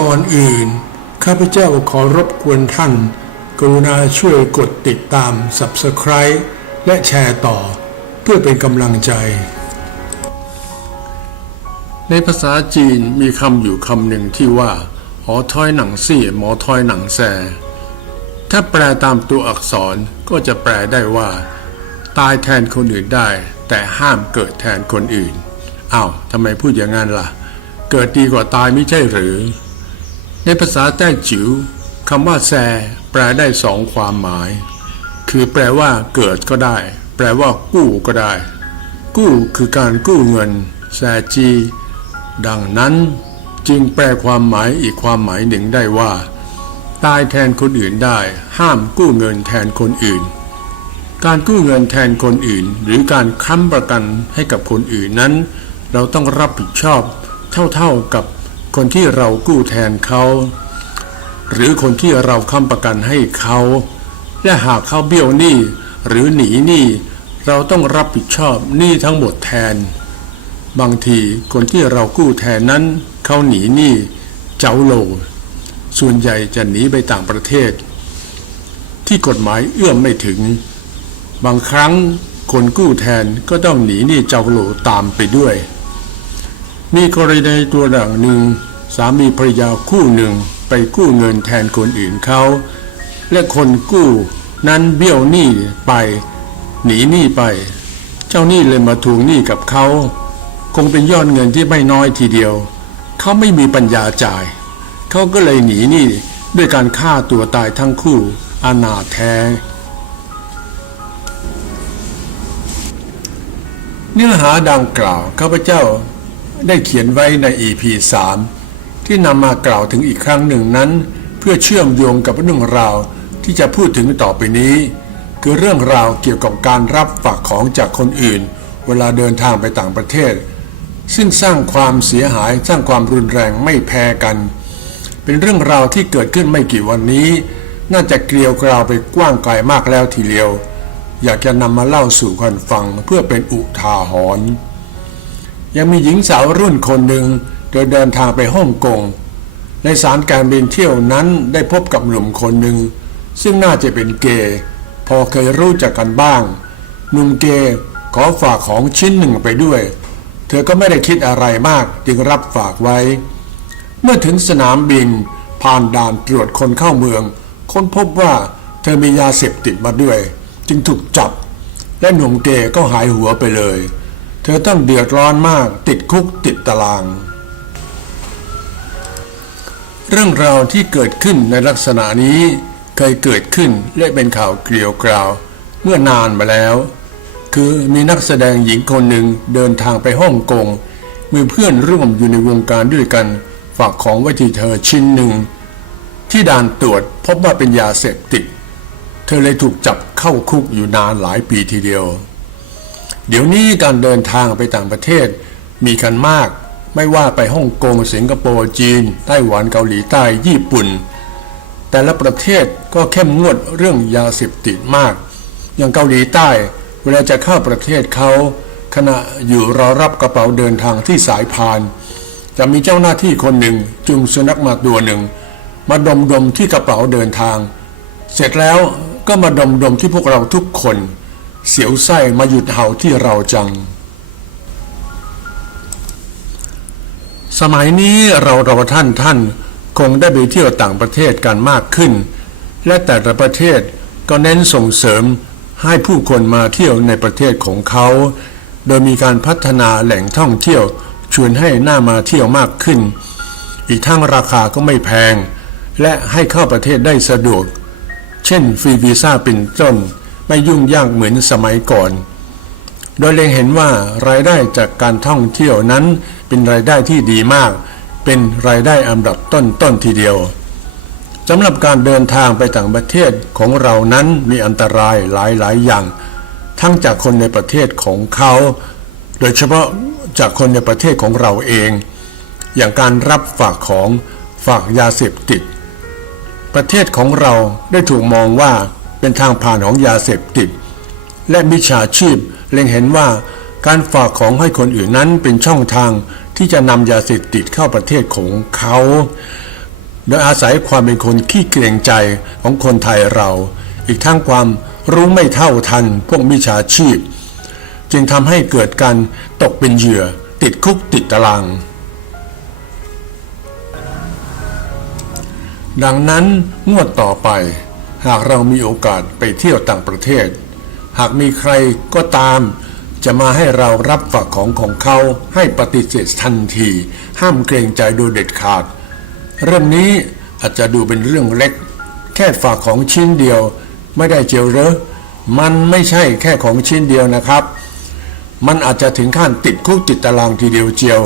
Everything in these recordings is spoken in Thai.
ก่อนอื่น ข้าพเจ้าขอรบกวนท่าน กรุณาช่วยกดติดตาม Subscribe และแชร์ต่อ เพื่อเป็นกำลังใจ ในภาษาจีนมีคำอยู่คำหนึ่งที่ว่าหอทอยหนังซี่หมอทอยหนังแซ ถ้าแปลตามตัวอักษรก็จะแปลได้ว่า ตายแทนคนอื่นได้ แต่ห้ามเกิดแทนคนอื่นอ้าวทำไมพูดอย่างนั้นล่ะ เกิดดีกว่าตายไม่ใช่หรือ ในภาษาแต้จิ๋วคำว่าแซแปลได้สองความหมาย คือแปลว่าเกิดก็ได้ แปลว่ากู้ก็ได้ กู้คือการกู้เงิน แซจี ดังนั้นจึงแปลความหมายอีกความหมายหนึ่งได้ว่า ตายแทนคนอื่นได้ ห้ามกู้เงินแทนคนอื่น การกู้เงินแทนคนอื่น หรือการค้ำประกันให้กับคนอื่นนั้น เราต้องรับผิดชอบเท่าๆกับ คนที่เรากู้แทนเขา หรือคนที่เราค้ำประกันให้เขา และหากเขาเบี้ยวหนี้หรือหนีหนี้เราต้องรับผิดชอบหนี้ทั้งหมดแทน บางทีคนที่เรากู้แทนนั้นเขาหนีหนี้เจ้าโล ส่วนใหญ่จะหนีไปต่างประเทศ ที่กฎหมายเอื้อมไม่ถึง บางครั้งคนกู้แทนก็ต้องหนีหนี้เจ้าโลตามไปด้วย มีกรณีตัวอย่างหนึ่ง สามีภรรยาคู่หนึ่งไปกู้เงินแทนคนอื่นเขา และคนกู้นั้นเบี้ยวหนี้ไป หนีหนี้ไป เจ้าหนี้เลยมาทวงหนี้กับเขา คงเป็นยอดเงินที่ไม่น้อยทีเดียว เขาไม่มีปัญญาจ่าย เขาก็เลยหนีหนี้ด้วยการฆ่าตัวตายทั้งคู่อนาแท้เนื้อหาดังกล่าวข้าพเจ้า ได้เขียนไว้ใน EP 3 ที่นำมากล่าวถึงอีกครั้งหนึ่งนั้น เพื่อเชื่อมโยงกับเรื่องราวที่จะพูดถึงต่อไปนี้ คือเรื่องราวเกี่ยวกับการรับฝากของจากคนอื่น เวลาเดินทางไปต่างประเทศ ซึ่งสร้างความเสียหายสร้างความรุนแรงไม่แพ้กัน เป็นเรื่องราวที่เกิดขึ้นไม่กี่วันนี้ น่าจะเกลียวกราวไปกว้างไกลมากแล้วทีเดียว อยากจะนำมาเล่าสู่กันฟังเพื่อเป็นอุทาหรณ์ ยังมีหญิงสาวรุ่นคนหนึ่งโดยเดินทางไปฮ่องกงในสารการบินเที่ยวนั้นได้พบกับหนุ่มคนหนึ่ง ซึ่งน่าจะเป็นเกย์พอเคยรู้จักกันบ้าง หนุ่มเกย์ขอฝากของชิ้นหนึ่งไปด้วย เธอก็ไม่ได้คิดอะไรมากจึงรับฝากไว้ เมื่อถึงสนามบินผ่านด่านตรวจคนเข้าเมือง ค้นพบว่าเธอมียาเสพติดมาด้วย จึงถูกจับ และหนุ่มเกย์ก็หายหัวไปเลย เธอต้องเดือดร้อนมากติดคุกติดตาราง เรื่องราวที่เกิดขึ้นในลักษณะนี้เคยเกิดขึ้นและเป็นข่าวเกลียวกราว เมื่อนานมาแล้ว คือมีนักแสดงหญิงคนหนึ่งเดินทางไปฮ่องกงมีเพื่อนร่วมอยู่ในวงการด้วยกัน ฝากของไว้ที่เธอชิ้นหนึ่ง ที่ด่านตรวจพบว่าเป็นยาเสพติด เธอเลยถูกจับเข้าคุกอยู่นานหลายปีทีเดียว เดี๋ยวนี้การเดินทางไปต่างประเทศมีกันมาก ไม่ว่าไปฮ่องกงสิงคโปร์จีน ไต้หวันเกาหลีใต้ญี่ปุ่น แต่ละประเทศก็เข้มงวดเรื่องยาเสพติดมาก อย่างเกาหลีใต้ เวลาจะเข้าประเทศเขาขณะอยู่รอรับกระเป๋าเดินทางที่สายพาน จะมีเจ้าหน้าที่คนหนึ่งจุงสุนัขมาตัวหนึ่ง มาดมดมที่กระเป๋าเดินทาง เสร็จแล้วก็มาดมดมที่พวกเราทุกคน เสียวไส้มาหยุดเห่าที่เราจัง สมัยนี้เราเราท่านท่านคงได้ไปเที่ยวต่างประเทศกันมากขึ้น และแต่ละประเทศก็เน้นส่งเสริมให้ผู้คนมาเที่ยวในประเทศของเขา โดยมีการพัฒนาแหล่งท่องเที่ยวชวนให้หน้ามาเที่ยวมากขึ้น อีกทั้งราคาก็ไม่แพง และให้เข้าประเทศได้สะดวก เช่นฟรีวีซ่าเป็นต้น ไม่ยุ่งยากเหมือนสมัยก่อน โดยเล็งเห็นว่ารายได้จากการท่องเที่ยวนั้นเป็นรายได้ที่ดีมาก เป็นรายได้อันดับต้นๆทีเดียวสำหรับการเดินทางไปต่างประเทศของเรานั้นมีอันตรายหลายๆอย่าง ทั้งจากคนในประเทศของเขา โดยเฉพาะจากคนในประเทศของเราเอง อย่างการรับฝากของฝากยาเสพติด ประเทศของเราได้ถูกมองว่า เป็นทางผ่านของยาเสพติด และมิจฉาชีพเล็งเห็นว่าการฝากของให้คนอื่นนั้นเป็นช่องทางที่จะนำยาเสพติดเข้าประเทศของเขา โดยอาศัยความเป็นคนขี้เกรงใจของคนไทยเรา อีกทั้งความรู้ไม่เท่าทันพวกมิจฉาชีพ จึงทำให้เกิดการตกเป็นเหยื่อติดคุกติดตาราง ดังนั้นงวดต่อไป หากเรามีโอกาสไปเที่ยวต่างประเทศ หากมีใครก็ตาม จะมาให้เรารับฝากของของเขาให้ปฏิเสธทันที ห้ามเกรงใจโดยเด็ดขาด เรื่องนี้อาจจะดูเป็นเรื่องเล็ก แค่ฝากของชิ้นเดียว ไม่ได้เจียวเหรอมันไม่ใช่แค่ของชิ้นเดียวนะครับ มันอาจจะถึงขั้นติดคุกติดตารางทีเดียวเจียว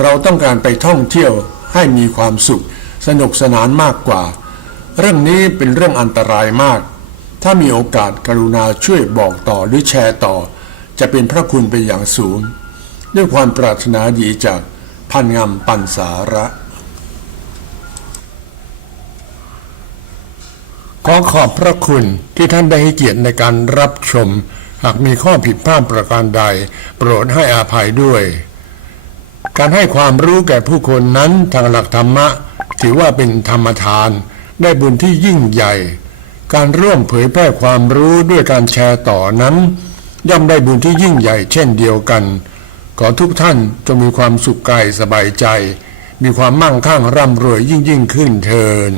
เราต้องการไปท่องเที่ยวให้มีความสุข สนุกสนานมากกว่า เรื่องนี้เป็นเรื่องอันตรายมาก ถ้ามีโอกาสกรุณาช่วยบอกต่อหรือแชร์ต่อ จะเป็นพระคุณเป็นอย่างสูง ด้วยความปรารถนาดีจากพันงามปันสาระ ขอขอบพระคุณที่ท่านได้ให้เกียรติในการรับชม หากมีข้อผิดพลาดประการใด โปรดให้อาภัยด้วย การให้ความรู้แก่ผู้คนนั้นทางหลักธรรมะ ถือว่าเป็นธรรมทาน ได้บุญที่ยิ่งใหญ่ การร่วมเผยแพร่ความรู้ด้วยการแชร์ต่อนั้น ย่อมได้บุญที่ยิ่งใหญ่ เช่นเดียวกัน ขอทุกท่านจงมีความสุขกายสบายใจ มีความมั่งคั่งร่ำรวยยิ่งยิ่งขึ้นเทิน